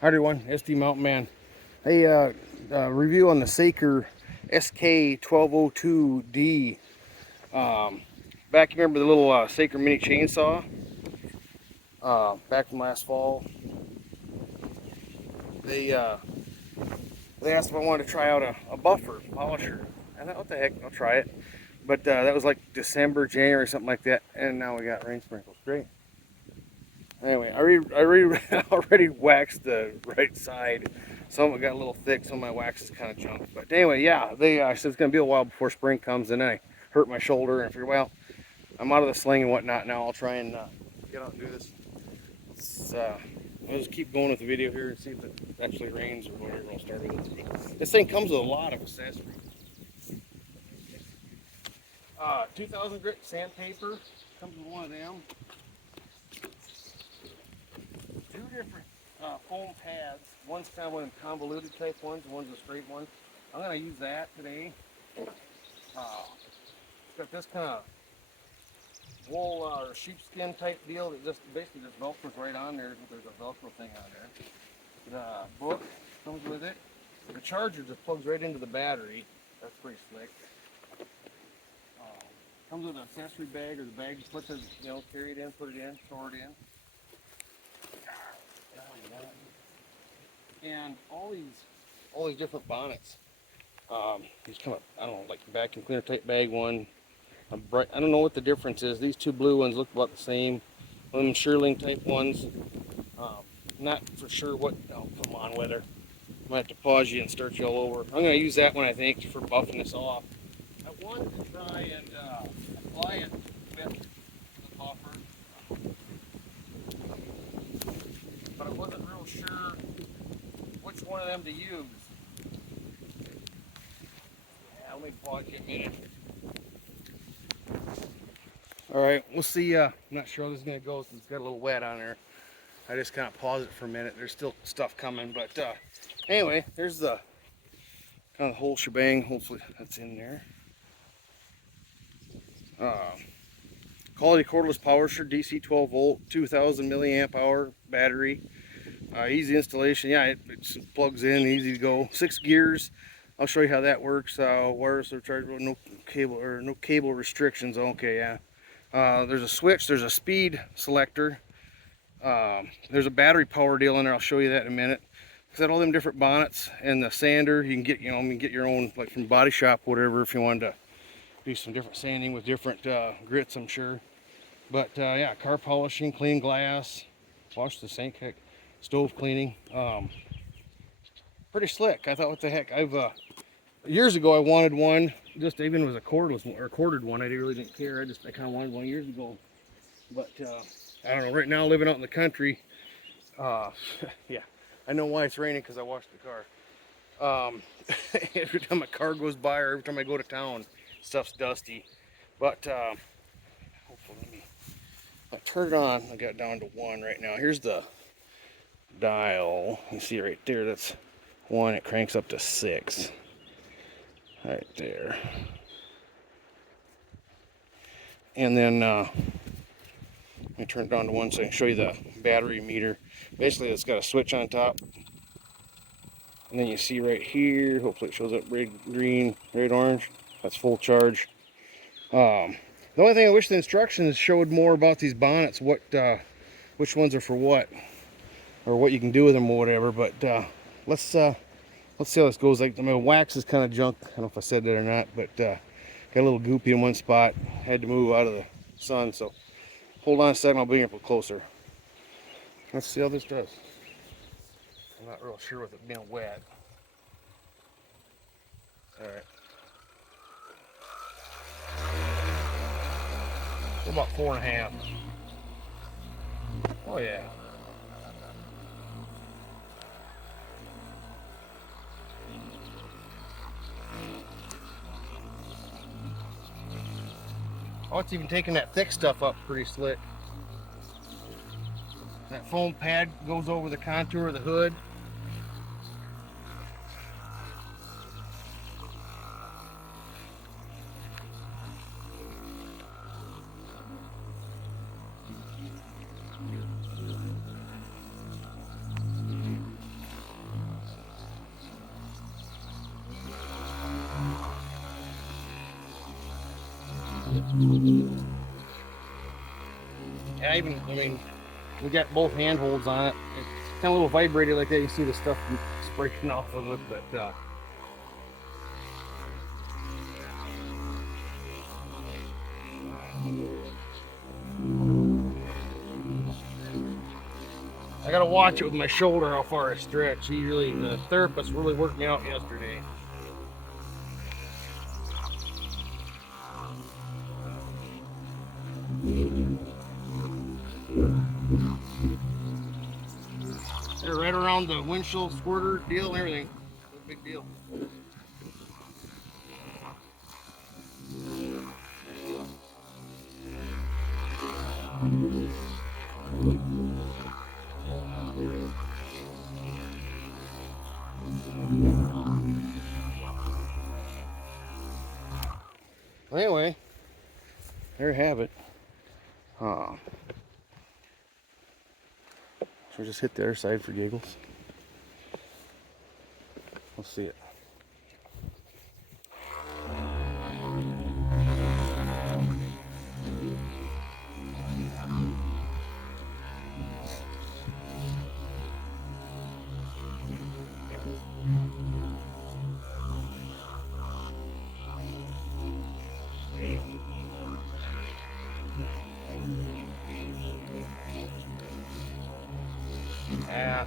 Hi everyone, SD Mountain Man. Hey, review on the Saker SK1202D. Back, you remember the little Saker mini chainsaw? Back from last fall, they uh, they asked if I wanted to try out a buffer polisher. I thought, what the heck, I'll try it. But that was like December, January, something like that, and now we got rain sprinkles. Great. Anyway, already waxed the right side. Some of it got a little thick, some of my wax is kind of junk. But anyway, yeah, they said it's going to be a while before spring comes, and then I hurt my shoulder, and I figured, well, I'm out of the sling and whatnot now. I'll try and get out and do this. I'll just keep going with the video here and see if it actually rains or whatever. I'll start with it. This thing comes with a lot of accessories. 2000 grit sandpaper comes with one of them. Two different foam pads. One's kind of one of the convoluted type ones, and one's a straight one. I'm going to use that today. It's got this kind of wool or sheepskin type deal that just basically just velcros right on there. There's a velcro thing on there. The book comes with it. The charger just plugs right into the battery. That's pretty slick. Comes with an accessory bag, or the bag you put the, carry it in, put it in, store it in. And all these different bonnets. These kind of, I don't know, like vacuum cleaner type bag one. I don't know what the difference is. These two blue ones look about the same. One of them shearling type ones. Not for sure what. Oh, come on, weather. I might have to pause you and start you all over. I'm going to use that one, I think, for buffing this off. I wanted to try and apply it with the buffer, but I wasn't real sure which one of them to use. Yeah, let me pause you a minute. All right, we'll see. I'm not sure how this is going to go since it's got a little wet on there. I just kind of pause it for a minute. There's still stuff coming, but anyway, there's the kind of the whole shebang. Hopefully that's in there. Quality cordless power sure DC 12 volt, 2000 milliamp hour battery. Easy installation. Yeah, it plugs in, easy to go. 6 gears. I'll show you how that works. Wireless or chargeable, no cable restrictions. Okay, yeah. There's a switch. There's a speed selector. There's a battery power deal in there. I'll show you that in a minute. It's got all them different bonnets and the sander. You can get, you can get your own, like from Body Shop, whatever, if you wanted to do some different sanding with different grits, I'm sure. But yeah, car polishing, clean glass, wash the sink, heck, stove cleaning. Pretty slick. I thought, what the heck? Years ago I wanted one, just even with a cordless one, or corded one. I really didn't care. I kind of wanted one years ago. But I don't know. Right now, living out in the country, yeah, I know why it's raining, because I washed the car. Every time a car goes by, or every time I go to town, stuff's dusty. But hopefully, I turn it on. I got down to 1 right now. Here's the dial. You see right there, that's 1. It cranks up to 6 right there. And then let me turn it down to 1 so I can show you the battery meter. Basically, it's got a switch on top, and then you see right here, hopefully it shows up red, green, red, orange. That's full charge. The only thing I wish the instructions showed more about these bonnets, which ones are for what, or what you can do with them or whatever. But let's see how this goes. Like, my wax is kind of junk. I don't know if I said that or not, but got a little goopy in one spot. Had to move out of the sun, so hold on a second. I'll bring it up a little closer. Let's see how this does. I'm not real sure with it being wet. All right. We're about 4.5. Oh yeah. Oh, it's even taking that thick stuff up pretty slick. That foam pad goes over the contour of the hood. Yeah, I mean, we got both handholds on it. It's kind of a little vibrated like that. You see the stuff breaking off of it, but I gotta watch it with my shoulder how far I stretch. The therapist really worked me out yesterday. They're right around the windshield squirter deal and everything. No big deal. Well, anyway, there you have it. So we just hit the other side for giggles. We'll see it. Yeah.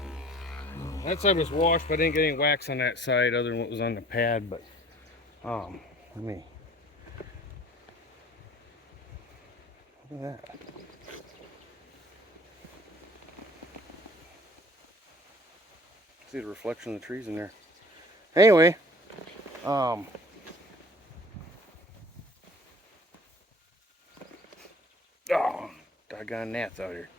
That side was washed, but I didn't get any wax on that side other than what was on the pad. But let me look at that. See the reflection of the trees in there. Anyway, oh, doggone gnats out here.